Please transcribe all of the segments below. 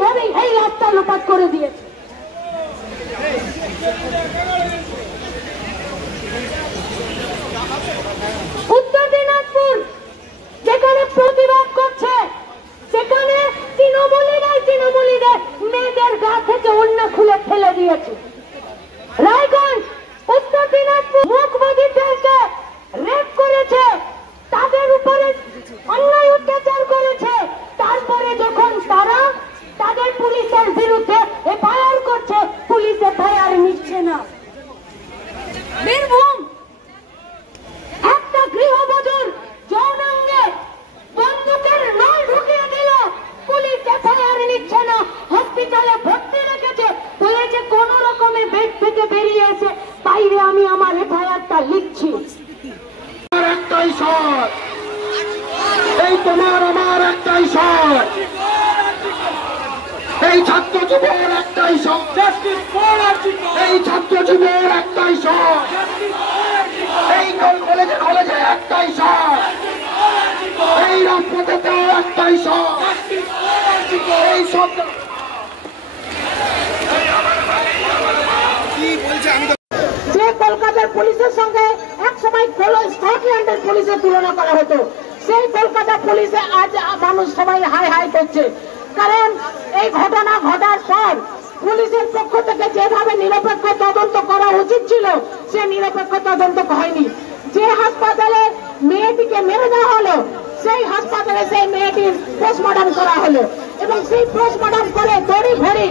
এইভাবেই এই রাস্তা লোপাট করে দিয়েছে। উত্তর দিনাজপুর যেখানে প্রতিবাদ করছে, সেখানে তৃণমূলীদের মেয়েদের গা থেকে ওড়না খুলে ফেলে দিয়েছে। রায়গঞ্জ উত্তর দিনাজপুর মুখবাদীদেরকে রেপ করেছে, তাদের উপরে অন্যায় অত্যাচার করেছে। তারপরে যখন তারা তাদের পুলিশের বিরুদ্ধে এফআইআর করছে, পুলিশ এফআইআর নিচ্ছে না। বীরভূম একটা গৃহবধূর যৌনাঙ্গে বন্দুকের নল ঢুকিয়ে দিল, পুলিশ এফআইআর নিচ্ছে না। হসপিটালে ভর্তি রেখেছে, বলেছে কোন রকমে বেড থেকে বেরিয়ে এসে বাইরে আমি আমার এফআইআরটা লিখছি। একটাই শট, এই তোমার আমার একটাই শট, এই ছাত্র যুবর একটাই শট, এই ছাত্র যুবর একটাই শট, এই কলেজে একটাই শট, এই রাজপথে একটাই শট, এই শব্দ যে কলকাতার পুলিশের সঙ্গে এক সময় স্কটল্যান্ডের পুলিশের তুলনা করা হতো, সেই কলকাতা পুলিশে আজ মানুষ সবাই হাই হাই করছে। কারণ এই ঘটনা ঘটার পর পুলিশের পক্ষ থেকে যেভাবে নিরপেক্ষ তদন্ত করা উচিত ছিল, সে নিরপেক্ষ তদন্ত হয়নি। যে হাসপাতালে মেয়েটিকে মেরে দেওয়া হলো, সেই হাসপাতালে সেই মেয়েটির পোস্টমর্টম করা হলো, এবং সেই পোস্টমর্টম করে দড়ি ভরি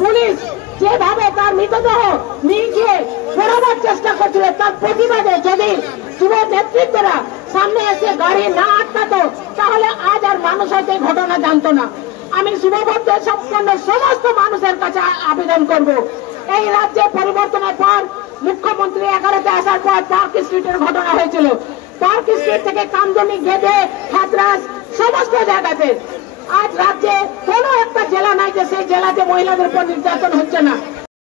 পুলিশ যেভাবে তার মৃতদেহ নিয়ে গিয়ে পড়াবার চেষ্টা করছিল, তার প্রতিবাদে যদি যুব নেতৃত্বরা সামনে এসে গাড়ি না আটকাতো, তাহলে আজ আর মানুষ হয়তো এই ঘটনা জানতো না। আমি শুভবদ্ধ সম্পন্ন সমস্ত মানুষের কাছে আবেদন করব, এই রাজ্যে পরিবর্তনের পর মুখ্যমন্ত্রী 11তে আসার পর পার্ক স্ট্রিটের ঘটনা হয়েছিল। পার্ক স্ট্রিট থেকে কামদুনি, গেদে, হাতরাস সমস্ত জায়গাতে আজ রাজ্যে কোন একটা জেলা নাই যে সেই জেলাতে মহিলাদের উপর নির্যাতন হচ্ছে না।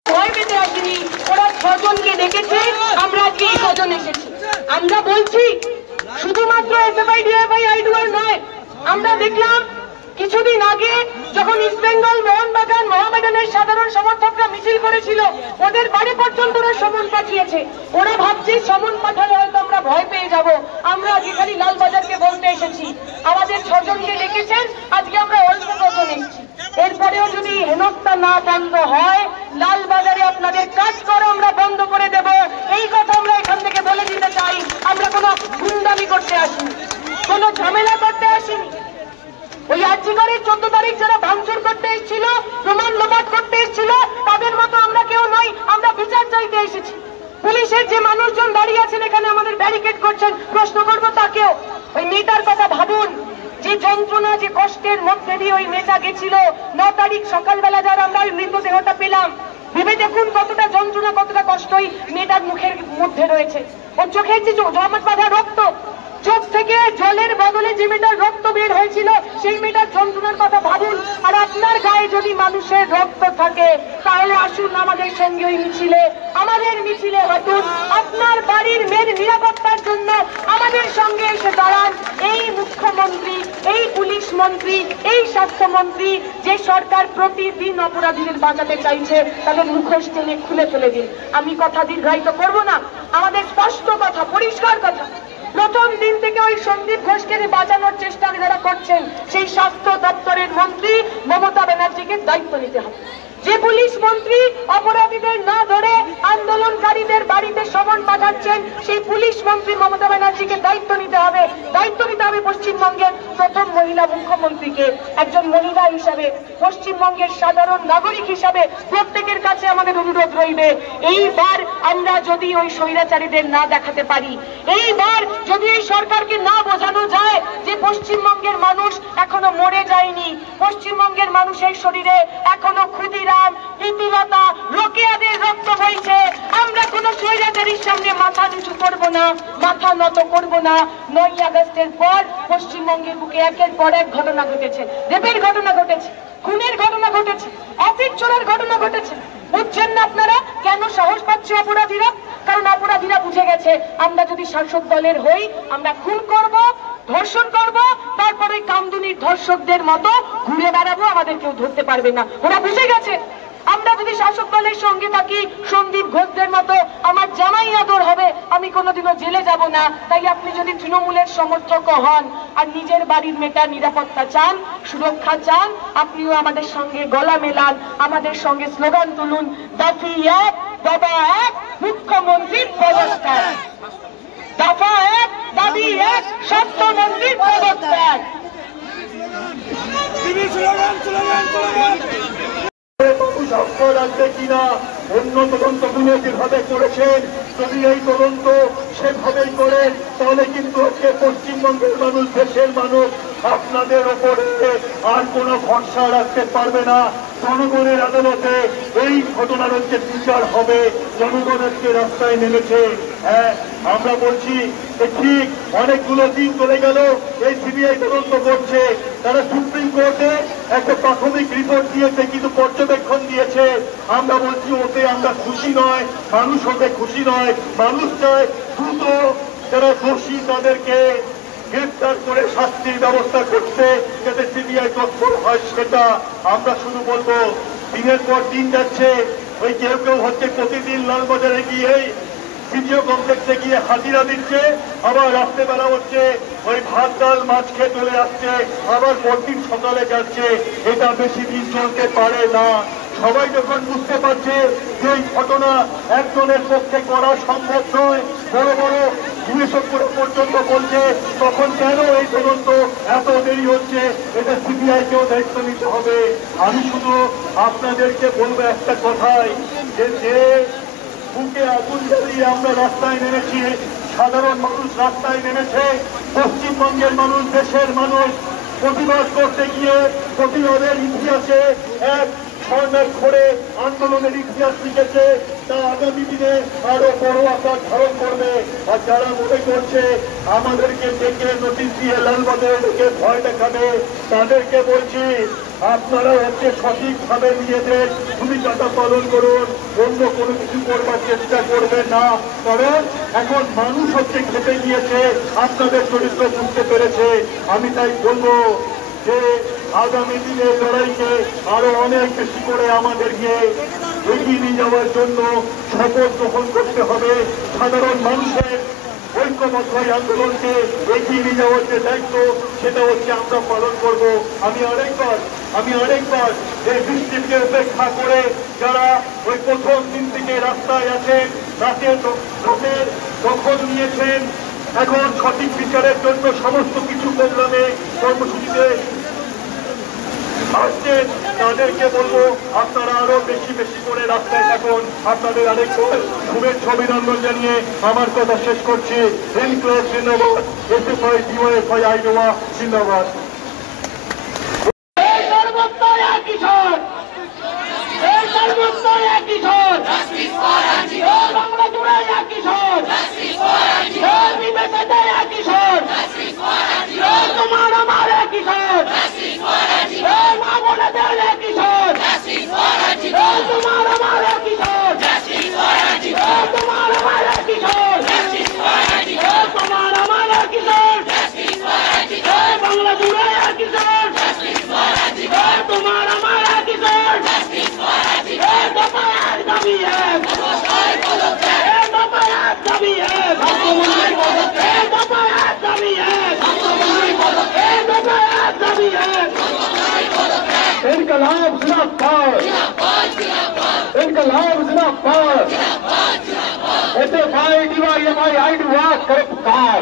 ভয় পেতে আসেনি, ওরা 6 জনকে ডেকেছে, আমরা আজকে এই 6 জন এসেছি। আমরা বলছি শুধুমাত্র এসএফআই ডিএফআই আইডুয়ার নয়, আমরা দেখলাম কিছুদিন আগে যখন ইস্ট বেঙ্গল মোহামেডানের সাধারণ সমর্থকরা মিছিল করেছিল, ওদের বাড়ি পর্যন্ত ওরা সমন পাঠিয়েছে। ওরা ভাবছে সমন পাঠালে হয়তো আমরা ভয় পেয়ে যাব। আমরা আজকে খালি লালবাজারকে বলতে এসেছি, আমাদের 6 জনকে ডেকেছেন, আজকে আমরা অল্প কজন এসেছি। এরপরেও যদি হেনস্থা না বন্ধ হয়, লালবাজারে আপনাদের কাজ করো আমরা বন্ধ করে দেব, এই কথা আমরা এখান থেকে বলে দিতে চাই। আমরা কোনো গুন্ডামি করতে আসিনি, কোনো ঝামেলা করতে আসিনি। ওই আর্জিকরের 14 তারিখ যারা ভাঙচুর করতে এসেছিল, প্রমাণ লোপাট করতে এসেছিল, তাদের মতো আমরা কেউ নই। আমরা বিচার চাইতে এসেছি। পুলিশের যে মানুষজন দাঁড়িয়ে আছেন এখানে আমাদের ব্যারিকেড করছেন, প্রশ্ন করবো তাকেও। ওই মেয়েটার কথা ভাবুন, যে যন্ত্রণা যে কষ্টের মধ্যে দিয়ে ওই মেয়েটা গেছিল। 9 তারিখ সকালবেলা যারা আমরা ওই মৃতদেহটা পেলাম, ভেবে দেখুন কতটা যন্ত্রণা, কতটা কষ্ট ওই মেয়েটার মুখের মধ্যে রয়েছে। ওর চোখের যে জমাট বাঁধা রক্ত, চোখ থেকে জলের বদলে যে মেয়েটার রক্ত বের হয়েছিল, সেই মেয়েটার যন্ত্রণার কথা ভাবুন। আর আপনার গায়ে যদি মানুষের রক্ত থাকে, তাহলে আসুন আমাদের সঙ্গে ওই মিছিলে, আমাদের মিছিলে হাঁটুন। আপনার বাড়ির মেয়ের নিরাপত্তার জন্য আমাদের সঙ্গে এসে দাঁড়ান। এই মুখ্যমন্ত্রী, এই পুলিশ মন্ত্রী, এই স্বাস্থ্যমন্ত্রী, যে সরকার প্রতিদিন অপরাধীদের বাঁচাতে চাইছে, তাদের মুখোশ টেনে খুলে ফেলে দিন। আমি কথা দীর্ঘায়িত করবো না, আমাদের স্পষ্ট কথা, পরিষ্কার কথা। প্রথম দিন থেকে ওই সন্দীপ ঘোষকে বাঁচানোর চেষ্টা যারা করছেন, সেই স্বাস্থ্য দপ্তরের মন্ত্রী মমতা ব্যানার্জিকে দায়িত্ব নিতে হবে। যে পুলিশ মন্ত্রী অপরাধীদের না ধরে আন্দোলনকারীদের বাড়িতে সমন পাঠাচ্ছেন, সেই পুলিশ মন্ত্রী মমতা ব্যানার্জিকে দায়িত্ব নিতে হবে। দায়িত্ব নিতে হবে পশ্চিমবঙ্গের প্রথম মহিলা মুখ্যমন্ত্রীকে। একজন মহিলা হিসাবে, পশ্চিমবঙ্গের সাধারণ নাগরিক হিসাবে প্রত্যেকের কাছে আমাদের অনুরোধ রইবে, এইবার আমরা যদি ওই স্বৈরাচারীদের না দেখাতে পারি, এইবার যদি এই সরকারকে না বোঝানো যায় যে পশ্চিমবঙ্গের মানুষ এখনো মরে যায়নি, পশ্চিমবঙ্গের মানুষের শরীরে এখনো ক্ষুদিরাম, প্রীতিলতা, রোকেয়াদের রক্ত বইছে, আমরা কোন স্বৈরাচারীর সামনে মাথা নিচু করব না, মাথা নত করব না। 9ই আগস্টের পর পশ্চিমবঙ্গের বুকে একের পর এক ঘটনা ঘটেছে, রেপের ঘটনা ঘটেছে, খুনের ঘটনা ঘটেছে, অ্যাসিড ছোড়ার ঘটনা ঘটেছে। বুঝছেন না আপনারা কেন সাহস পাচ্ছে অপরাধীরা? কারণ অপরাধীরা বুঝে গেছে আমরা যদি শাসক দলের হই, আমরা খুন করব, ধর্ষণ করব, তারপরে কামদুনির ধর্ষকদের মতো ঘুরে বেড়াবো, আমাদের কেউ ধরতে পারবে না। ওরা বুঝে গেছে আমরা যদি শাসক দলের সঙ্গে থাকি সন্দীপ ঘোষদের মতো আমার জামাই আদর হবে, আমি কোনোদিনও জেলে যাব না। তাই আপনি যদি তৃণমূলের সমর্থক হন আর নিজের বাড়ির মেয়েটার নিরাপত্তা চান, সুরক্ষা চান, আপনিও আমাদের সঙ্গে গলা মেলান, আমাদের সঙ্গে স্লোগান তুলুন, দফা এক, দফা এক, মুখ্যমন্ত্রীর পদত্যাগ। দফা এক, দাবি এক, স্বাস্থ্যমন্ত্রীর পদত্যাগ। মানুষ রাখবে কিনা অন্য তদন্তগুলো যেভাবে করেছেন, যদি এই তদন্ত সেভাবেই করেন তাহলে কিন্তু পশ্চিমবঙ্গের মানুষ, দেশের মানুষ আপনাদের ওপরে আর কোনো ভরসা রাখতে পারবে না। জনগণের আদালতে এই ঘটনার হচ্ছে বিচার হবে। জনগণকে রাস্তায় নেমেছে। হ্যাঁ, আমরা বলছি ঠিক অনেকগুলো দিন চলে গেল এই সিবিআই তদন্ত করছে। তারা সুপ্রিম কোর্টে একটা প্রাথমিক রিপোর্ট দিয়েছে, কিন্তু পর্যবেক্ষণ দিয়েছে। আমরা বলছি ওতে আমরা খুশি নয়, মানুষ ওতে খুশি নয়। মানুষ চায় দ্রুত যারা দোষী তাদেরকে গ্রেফতার করে শাস্তির ব্যবস্থা করতে, যাতে সিবিআই তৎপর হয় সেটা। আমরা শুধু বলবো দিনের পর দিন যাচ্ছে, ওই কেউ কেউ হচ্ছে প্রতিদিন লালবাজারে গিয়ে সিডিও কমপ্লেক্সে গিয়ে হাজিরা দিচ্ছে, আবার রাত্রেবেলা হচ্ছে ওই ভাত ডাল মাছ খেয়ে চলে আসছে, আবার পরদিন সকালে যাচ্ছে। এটা বেশি দিন চলতে পারে না। সবাই যখন বুঝতে পারছে যে এই ঘটনা একজনের পক্ষে করা সম্ভব নয়, বড় বড় বিশেষজ্ঞ পর্যন্ত বলছে, তখন কেন এই তদন্ত এত দেরি হচ্ছে? এটা সিবিআই কেও দায়িত্ব নিতে হবে। আমি শুধু আপনাদেরকে বলবো একটা কথাই, যে বুকে আগুন জ্বালিয়ে আমরা রাস্তায় নেমেছি, সাধারণ মানুষ রাস্তায় নেমেছে, পশ্চিমবঙ্গের মানুষ, দেশের মানুষ প্রতিবাদ করতে গিয়ে প্রতিবাদের ইতিহাসে এক স্বর্ণার করে আন্দোলনের ইতিহাস লিখেছে। তা আগামী দিনে আরো বড় আকার ধারণ করবে। আর যারা মনে করছে আমাদেরকে ডেকে নোটিশ দিয়ে লালবাজারে ডেকে ভয় দেখাবে, তাদেরকে বলছি আপনারা হচ্ছে সঠিকভাবে নিজেদের ভূমিকাটা পালন করুন, অন্য কোনো কিছু করবার চেষ্টা করবেন না। কারণ এখন মানুষ হচ্ছে খেতে গিয়েছে, আপনাদের চরিত্র বুঝতে পেরেছে। আমি তাই বলবো যে আগামী দিনের লড়াইকে আরো অনেক বেশি করে আমাদেরকে এগিয়ে নিয়ে যাওয়ার জন্য শপথ গ্রহণ করতে হবে। সাধারণ মানুষের ঐক্যবদ্ধ আন্দোলনকে এগিয়ে নিয়ে যাওয়ার যে দায়িত্ব, সেটা হচ্ছে আমরা পালন করব। আমি আরেকবার এই বৃষ্টিকে উপেক্ষা করে যারা ওই প্রথম দিন থেকে রাস্তায় আছেন, রাতের দখল নিয়েছেন, এখন সঠিক বিচারের জন্য সমস্ত কিছু প্রোগ্রামে কর্মসূচিতে আসছেন, তাদেরকে বলবো আপনারা আরো বেশি বেশি করে রাস্তায় থাকুন। আপনাদের আরেকবার শুভেচ্ছা অভিনন্দন জানিয়ে আমার কথা শেষ করছি। এনক্লোজ জিন্দাবাদ, এসএফআই ডিওএফআই আইডোয়া জিন্দাবাদ। বাংলা জুড়ে একই স্বর, বিবেচনা একই স্বর, তোমার আমার একই স্বর, মা বোনেদের একই স্বর, তোমার আমার একই স্বর, তোমার আমার একই স্বর, তোমার আমার একই স্বর, বাংলা জুড়ে একই স্বর, তোমার আমার একই স্বর, দফা এক দাবি এক, দফা এক দাবি এক, দফা এক দাবি এক, দফা এক দাবি এক। इनकलाब जिंदाबाद, इनकलाब जिंदाबाद, एसएफआई डीवाईएफआई आईडीओ करे पुकार,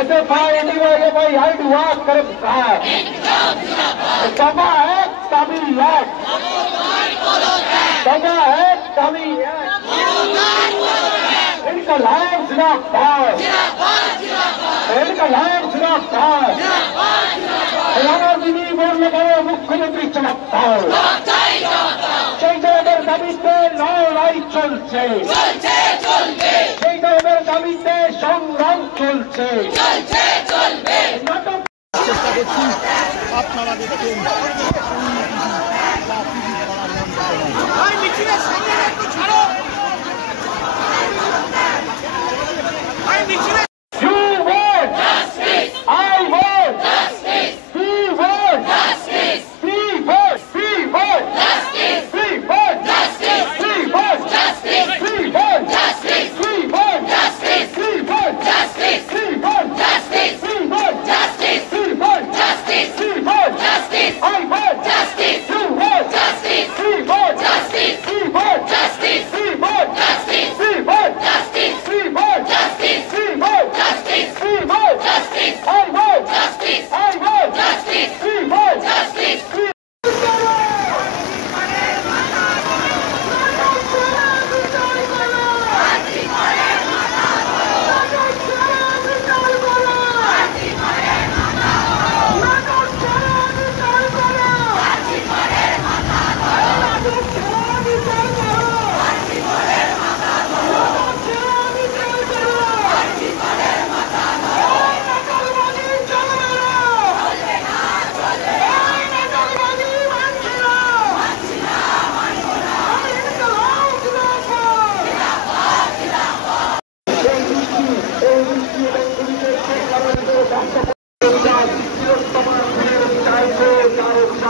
एसएफआई डीवाईएफआई आईडीओ करे पुकार। दफा एक दाबी एक, दफा एक दाबी एक, इनकलाब जिंदाबाद, इनकलाब जिंदाबाद। রাজনীতি বললে বড় মুখ্যমন্ত্রী চমৎকার, সেই ধরনের দাবিতে লড়াই চলছে, সেই ধরনের দাবিতে সংগ্রাম চলছে। আপনারা দেখছেন You want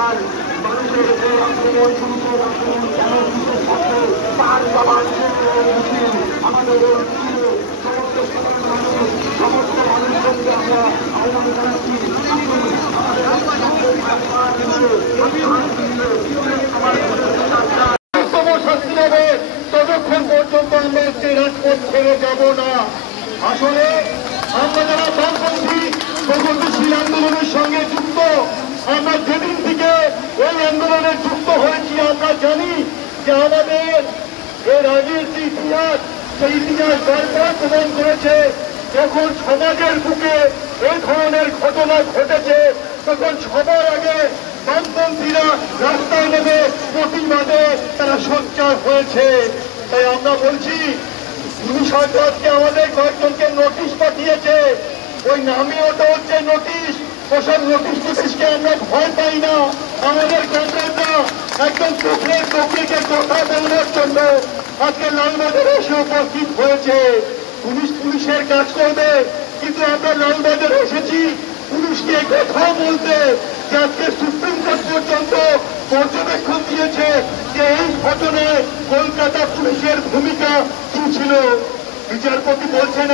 আর মানুষের উপর আক্রমণ পুলিশের আক্রমণ কেন পুলিশের সাথে তার জবান আমাদের সমস্ত সাধারণ মানুষ সমস্ত মানুষজনকে আমরা আহ্বান জানাচ্ছি শাস্তি হবে ততক্ষণ পর্যন্ত আমরা একটি রাজপথ ছেড়ে যাব না। আসলে আমরা যারা বামপন্থী প্রগতিশীল আন্দোলনের সঙ্গে যুক্ত, আমরা যেদিন থেকে এই আন্দোলনে যুক্ত হয়েছি আমরা জানি যে আমাদের এর আগের যে ইতিহাস সেই ইতিহাস বারবার প্রমাণ করেছে যখন সমাজের বুকে এই ধরনের ঘটনা ঘটেছে তখন সবার আগে বামপন্থীরা রাস্তায় নেমে প্রতিবাদে তারা সোচ্চার হয়েছে। তাই আমরা বলছি পুলিশ হয়তো আজকে আমাদের কয়েকজনকে নোটিশ পাঠিয়েছে, ওই নামে ওটা হচ্ছে নোটিশ। ওসব নোটিশকে আমরা ভয় পাই না। আমাদের কংগ্রেসরা একদম চোখের চোখকে কথা বলবার জন্য আজকে লালবাজারে এসে উপস্থিত হয়েছে। পুলিশের কাজ করবে, কিন্তু আমরা লালবাজারে এসেছি পুলিশকে কথা বলতে যে আজকে সুপ্রিম কোর্ট পর্যন্ত পর্যবেক্ষণ দিয়েছে যে এই ঘটনায় কলকাতা পুলিশের ভূমিকা কি ছিল। বিচারপতি বলছেন